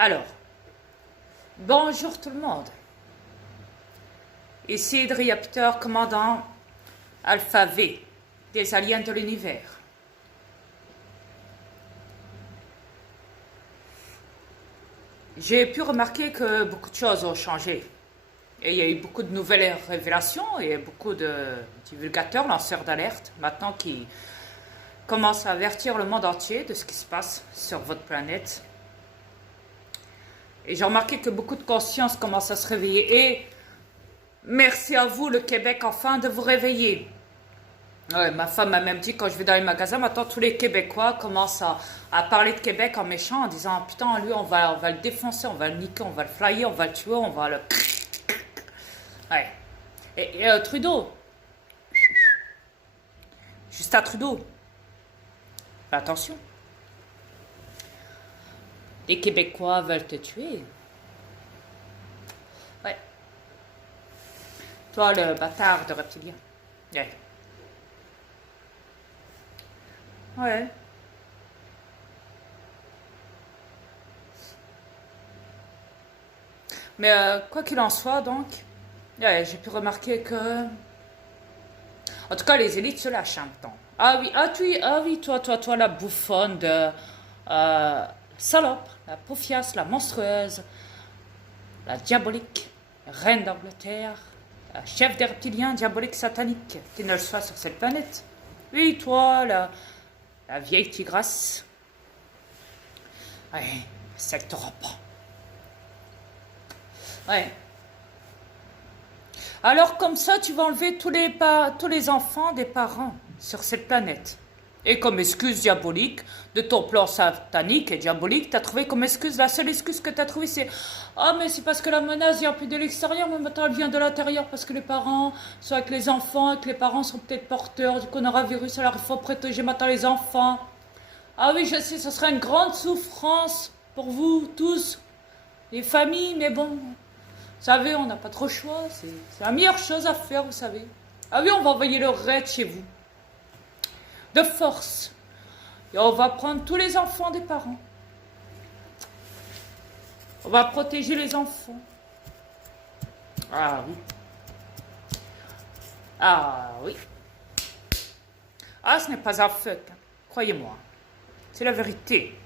Alors, bonjour tout le monde. Ici Idria Peter, commandant Alpha V des aliens de l'univers. J'ai pu remarquer que beaucoup de choses ont changé. Et il y a eu beaucoup de nouvelles révélations et beaucoup de divulgateurs, lanceurs d'alerte, maintenant qui commencent à avertir le monde entier de ce qui se passe sur votre planète. Et j'ai remarqué que beaucoup de conscience commence à se réveiller. Et merci à vous, le Québec, enfin, de vous réveiller. Ouais, ma femme m'a même dit, quand je vais dans les magasins, maintenant tous les Québécois commencent à parler de Québec en méchant, en disant, putain, lui, on va le défoncer, on va le niquer, on va le flyer, on va le tuer, on va le... Ouais. Et Trudeau. Justin Trudeau. Fais attention. Les Québécois veulent te tuer. Ouais. Toi, le bâtard de reptilien. Ouais. Ouais. Mais quoi qu'il en soit, donc, ouais, j'ai pu remarquer que... En tout cas, les élites se lâchent un temps. Ah oui, toi, la bouffonne de... salope, la paufiasse, la monstrueuse, la diabolique, reine d'Angleterre, la chef des reptiliens diabolique satanique qui ne le soit sur cette planète. Oui, toi, la vieille tigresse. Ouais, secte repas. Ouais. Alors comme ça, tu vas enlever tous les enfants des parents sur cette planète. Et comme excuse diabolique de ton plan satanique et diabolique, t'as trouvé comme excuse, la seule excuse que t'as trouvée, c'est ah, mais c'est parce que la menace vient plus de l'extérieur, mais maintenant elle vient de l'intérieur parce que les parents sont avec les enfants et que les parents sont peut-être porteurs du coronavirus, alors il faut protéger maintenant les enfants. Ah oui, je sais, ce serait une grande souffrance pour vous tous, les familles, mais bon, vous savez, on n'a pas trop le choix, c'est la meilleure chose à faire, vous savez. Ah oui, on va envoyer le raid chez vous. De force. Et on va prendre tous les enfants des parents. On va protéger les enfants. Ah oui. Ah oui. Ah, ce n'est pas un fuck, hein. Croyez-moi. C'est la vérité.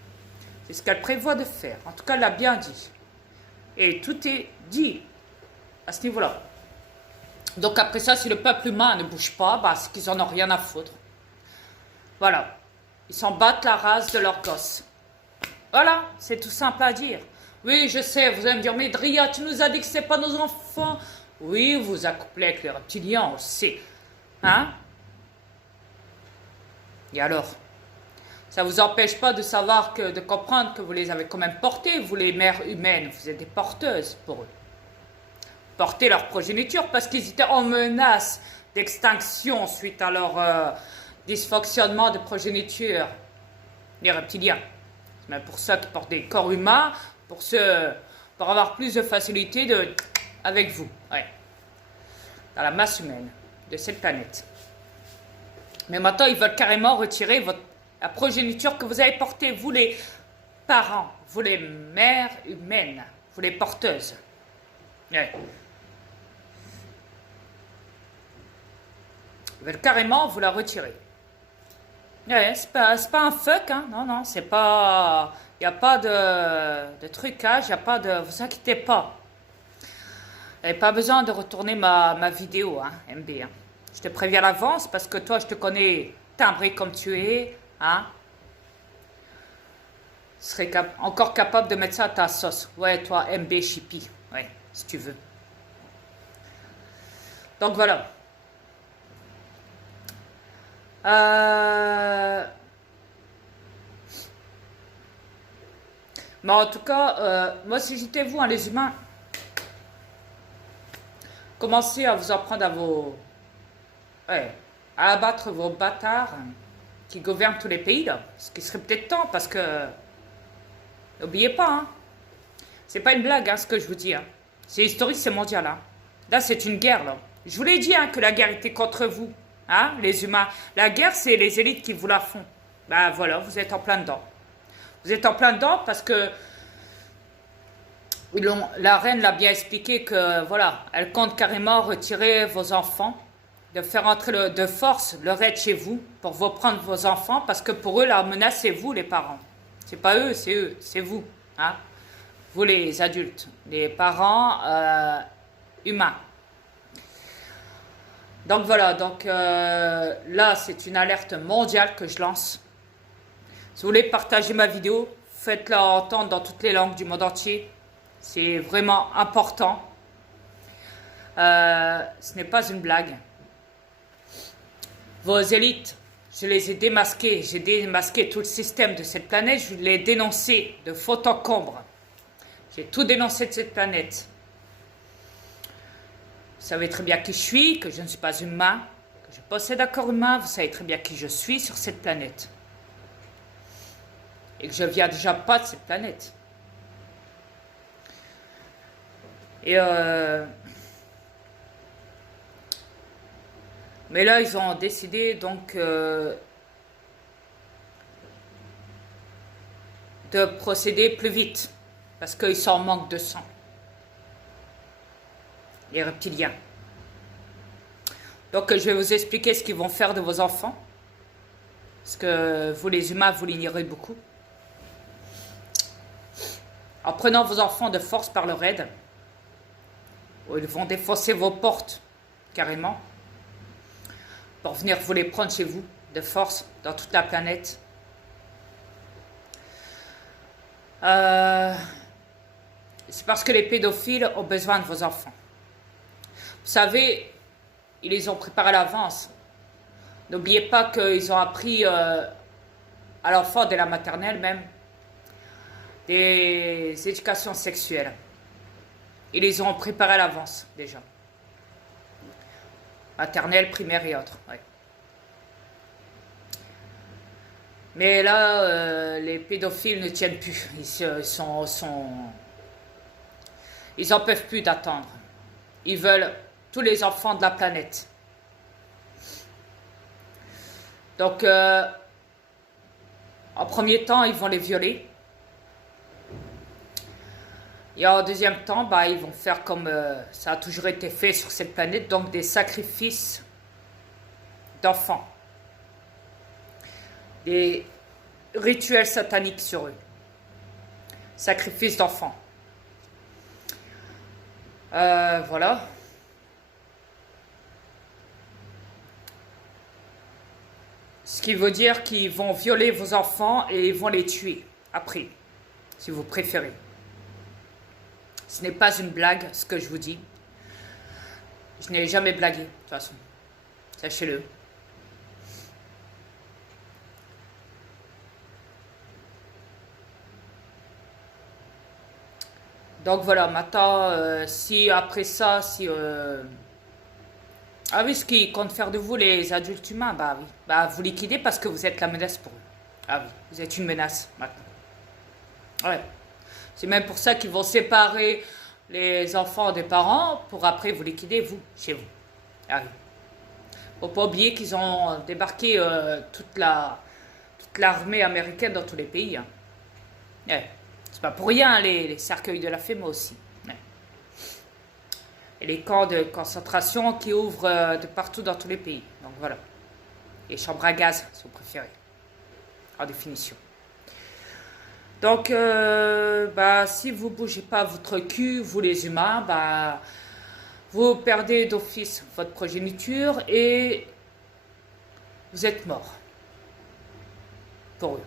C'est ce qu'elle prévoit de faire. En tout cas, elle l'a bien dit. Et tout est dit à ce niveau-là. Donc après ça, si le peuple humain ne bouge pas, bah, c'est qu'ils en ont rien à foutre. Voilà. Ils s'en battent la race de leurs gosses. Voilà, c'est tout simple à dire. Oui, je sais, vous allez me dire, mais Dria, tu nous as dit que c'est pas nos enfants. Oui, vous vous accouplez avec les reptiliens, on le sait. Hein? Et alors? Ça vous empêche pas de savoir de comprendre que vous les avez quand même portés, vous les mères humaines, vous êtes des porteuses pour eux. Porter leur progéniture parce qu'ils étaient en menace d'extinction suite à leur dysfonctionnement de progéniture. Les reptiliens. C'est même pour ça qu'ils portent des corps humains, pour avoir plus de facilité avec vous. Ouais. Dans la masse humaine de cette planète. Mais maintenant, ils veulent carrément retirer la progéniture que vous avez portée, vous les parents, vous les mères humaines, vous les porteuses. Ouais. Ils veulent carrément vous la retirer. Ouais, c'est pas un fuck, hein. Non, c'est pas... Il n'y a pas de trucage, il n'y a pas de... Vous inquiétez pas. Vous n'avez pas besoin de retourner ma vidéo, hein, MB. Hein. Je te préviens à l'avance parce que toi, je te connais timbré comme tu es, hein. Tu serais encore capable de mettre ça à ta sauce. Ouais, toi, MB Chippy. Ouais, si tu veux. Donc voilà. Mais en tout cas, moi si j'étais vous, hein, les humains, commencez à vous en prendre à abattre vos bâtards qui gouvernent tous les pays, là. Ce qui serait peut-être temps, parce que, n'oubliez pas, hein, c'est pas une blague, hein, ce que je vous dis, hein. C'est historique, c'est mondial, hein. Là, c'est une guerre, là. Je vous l'ai dit, hein, que la guerre était contre vous. Hein, les humains. La guerre, c'est les élites qui vous la font. Ben voilà, vous êtes en plein dedans. Vous êtes en plein dedans parce que La reine l'a bien expliqué que, voilà, elle compte carrément retirer vos enfants, de faire entrer de force le raid chez vous pour vous prendre vos enfants, parce que pour eux, la menace, c'est vous, les parents. C'est pas eux, c'est vous. Hein? Vous, les adultes, les parents humains. Donc voilà, là, c'est une alerte mondiale que je lance. Si vous voulez partager ma vidéo, faites-la entendre dans toutes les langues du monde entier. C'est vraiment important. Ce n'est pas une blague. Vos élites, je les ai démasquées. J'ai démasqué tout le système de cette planète. Je l'ai dénoncé de fond en comble. J'ai tout dénoncé de cette planète. Vous savez très bien qui je suis, que je ne suis pas humain, que je possède un corps humain. Vous savez très bien qui je suis sur cette planète. Et que je viens déjà pas de cette planète. Et mais là, ils ont décidé donc de procéder plus vite parce qu'ils sont en manque de sang. Les reptiliens. Donc, je vais vous expliquer ce qu'ils vont faire de vos enfants. Parce que vous, les humains, vous l'ignorez beaucoup. En prenant vos enfants de force par le raid, ils vont défoncer vos portes, carrément, pour venir vous les prendre chez vous, de force, dans toute la planète. C'est parce que les pédophiles ont besoin de vos enfants. Vous savez, ils les ont préparés à l'avance. N'oubliez pas qu'ils ont appris à l'enfant, dès la maternelle même, des éducations sexuelles. Ils les ont préparés à l'avance, déjà. Maternelle, primaire et autres. Ouais. Mais là, les pédophiles ne tiennent plus. Ils n'en peuvent plus d'attendre. Ils veulent tous les enfants de la planète. Donc, en premier temps, ils vont les violer. Et en deuxième temps, ils vont faire comme ça a toujours été fait sur cette planète, donc des sacrifices d'enfants. Des rituels sataniques sur eux. Sacrifices d'enfants. Voilà. Ce qui veut dire qu'ils vont violer vos enfants et ils vont les tuer après, si vous préférez. Ce n'est pas une blague, ce que je vous dis. Je n'ai jamais blagué, de toute façon. Sachez-le. Donc voilà, maintenant, si après ça, ah oui, ce qu'ils comptent faire de vous, les adultes humains, oui. Vous liquidez parce que vous êtes la menace pour eux. Ah oui, vous êtes une menace, maintenant. Ouais. C'est même pour ça qu'ils vont séparer les enfants des parents pour après vous liquider, vous, chez vous. Ah oui. Faut pas oublier qu'ils ont débarqué toute l'armée américaine dans tous les pays. Hein. Ouais. C'est pas pour rien, les cercueils de la FEMA aussi. Ouais. Et les camps de concentration qui ouvrent de partout dans tous les pays. Donc voilà. Les chambres à gaz, si vous préférez. En définition. Donc, si vous ne bougez pas votre cul, vous les humains, vous perdez d'office votre progéniture et vous êtes mort. Pour eux.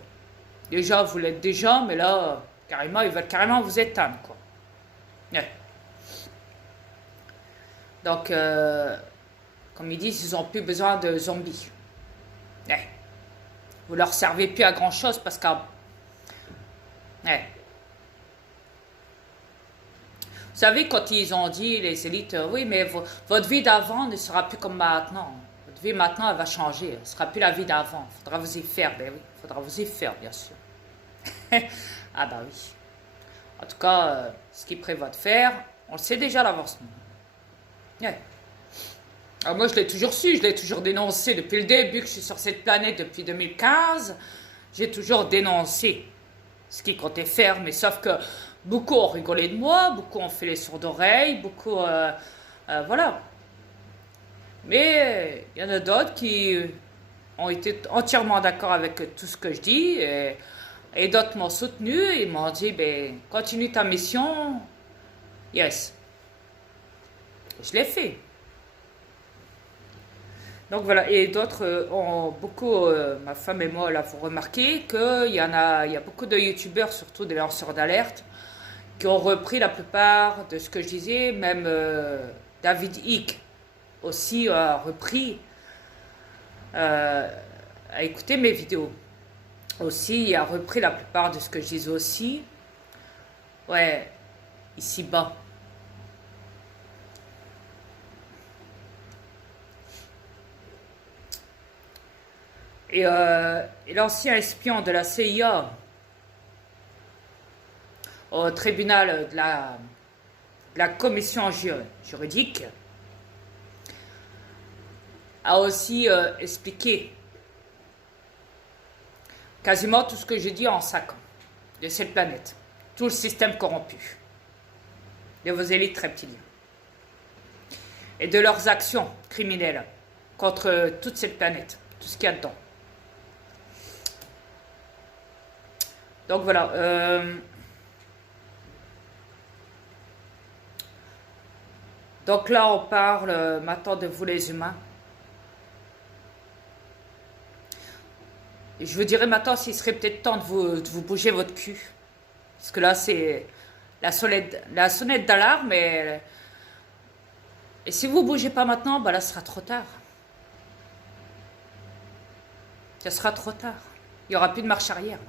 Déjà, vous l'êtes déjà, mais là, carrément, ils veulent carrément vous éteindre, quoi. Ouais. Donc, comme ils disent, ils n'ont plus besoin de zombies. Ouais. Vous leur servez plus à grand chose parce que ouais. Vous savez, quand ils ont dit, les élites, oui, mais votre vie d'avant ne sera plus comme maintenant. Votre vie maintenant, elle va changer. Elle ne sera plus la vie d'avant. Il faudra vous y faire. Ben oui, il faudra vous y faire, bien sûr. Ah oui. En tout cas, ce qu'ils prévoient de faire, on le sait déjà à l'avance. Ouais. Alors moi, je l'ai toujours su, je l'ai toujours dénoncé depuis le début que je suis sur cette planète depuis 2015. J'ai toujours dénoncé ce qu'ils comptaient faire, mais sauf que Beaucoup ont rigolé de moi, beaucoup ont fait les sourds d'oreilles, beaucoup... voilà. Mais il y en a d'autres qui ont été entièrement d'accord avec tout ce que je dis et d'autres m'ont soutenu et m'ont dit, ben, continue ta mission. Yes. Je l'ai fait. Donc voilà, et d'autres ont beaucoup, ma femme et moi l'avons remarqué, il y a beaucoup de youtubeurs, surtout des lanceurs d'alerte, qui ont repris la plupart de ce que je disais, même David Icke aussi a repris, a écouté mes vidéos. Aussi, il a repris la plupart de ce que je disais aussi. Ouais, ici bas. Et l'ancien espion de la CIA au tribunal de la commission juridique a aussi expliqué quasiment tout ce que j'ai dit en 5 ans de cette planète, tout le système corrompu de vos élites reptiliennes et de leurs actions criminelles contre toute cette planète, tout ce qu'il y a dedans. Donc voilà. Donc là, on parle maintenant de vous les humains. Et je vous dirais maintenant s'il serait peut-être temps de vous bouger votre cul. Parce que là, c'est la sonnette d'alarme. Et si vous ne bougez pas maintenant, bah là, ce sera trop tard. Ce sera trop tard. Il n'y aura plus de marche arrière.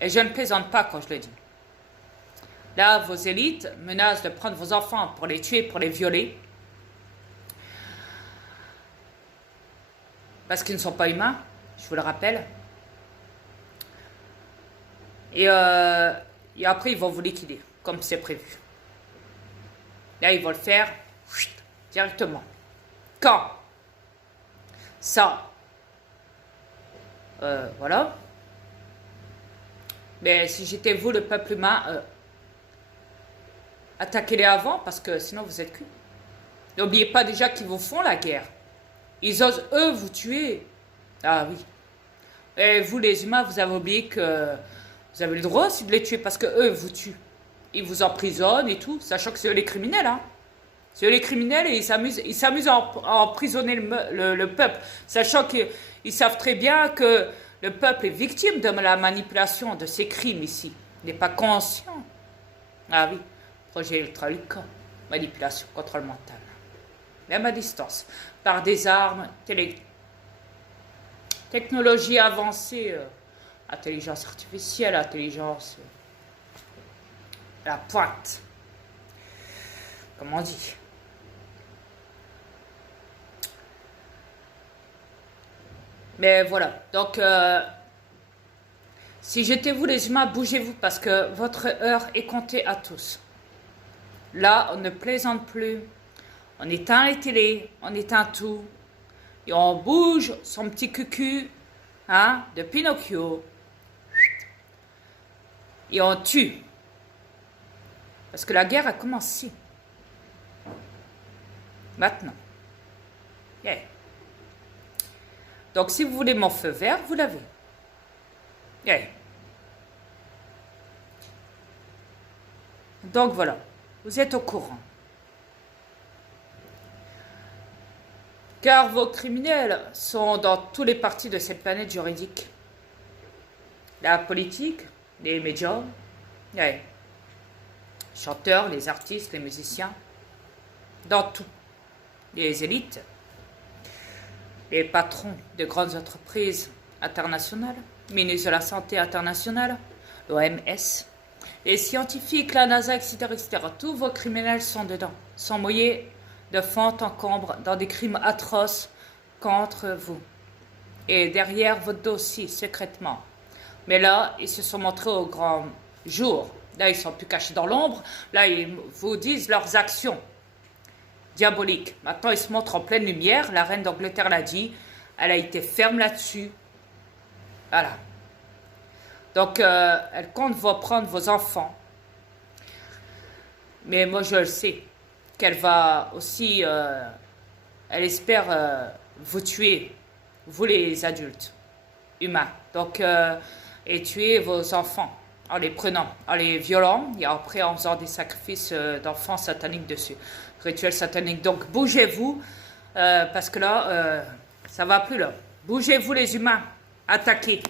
Et je ne plaisante pas quand je le dis. Là, vos élites menacent de prendre vos enfants pour les tuer, pour les violer. Parce qu'ils ne sont pas humains, je vous le rappelle. Et après, ils vont vous liquider, comme c'est prévu. Là, ils vont le faire directement. Quand ça, voilà. Mais si j'étais vous, le peuple humain, attaquez-les avant, parce que sinon vous êtes cuits. N'oubliez pas déjà qu'ils vous font la guerre. Ils osent, eux, vous tuer. Ah oui. Et vous, les humains, vous avez oublié que vous avez le droit aussi de les tuer, parce que eux vous tuent. Ils vous emprisonnent et tout, sachant que c'est eux les criminels, hein. C'est eux les criminels et ils s'amusent à emprisonner le peuple, sachant qu'ils savent très bien que le peuple est victime de la manipulation de ces crimes ici. Il n'est pas conscient. Ah oui, projet Ultraluca, manipulation, contrôle mental. Même à distance, par des armes, technologie avancée, intelligence artificielle, intelligence à la pointe, comme on dit. Mais voilà, donc si j'étais vous les humains, bougez-vous parce que votre heure est comptée à tous. Là, on ne plaisante plus, on éteint les télés, on éteint tout, et on bouge son petit cucu, hein, de Pinocchio, et on tue. Parce que la guerre a commencé. Maintenant. Yeah. Donc, si vous voulez mon feu vert, vous l'avez. Yeah. Donc, voilà. Vous êtes au courant. Car vos criminels sont dans tous les partis de cette planète juridique. La politique, les médias, yeah. Les chanteurs, les artistes, les musiciens. Dans tout. Les élites. Les patrons de grandes entreprises internationales, ministres de la Santé internationale, l'OMS, les scientifiques, la NASA, etc., etc. Tous vos criminels sont dedans, sont mouillés de fond en comble dans des crimes atroces contre vous. Et derrière votre dossier, secrètement. Mais là, ils se sont montrés au grand jour. Là, ils sont plus cachés dans l'ombre. Là, ils vous disent leurs actions diabolique. Maintenant, il se montre en pleine lumière. La reine d'Angleterre l'a dit. Elle a été ferme là-dessus. Voilà. Donc, elle compte prendre vos enfants. Mais moi, je le sais, qu'elle va aussi, elle espère vous tuer, vous les adultes humains. Donc, et tuer vos enfants en les prenant, en les violant et après en faisant des sacrifices d'enfants sataniques dessus. Rituel satanique. Donc, bougez-vous, parce que là, ça va plus là. Bougez-vous les humains, attaquez.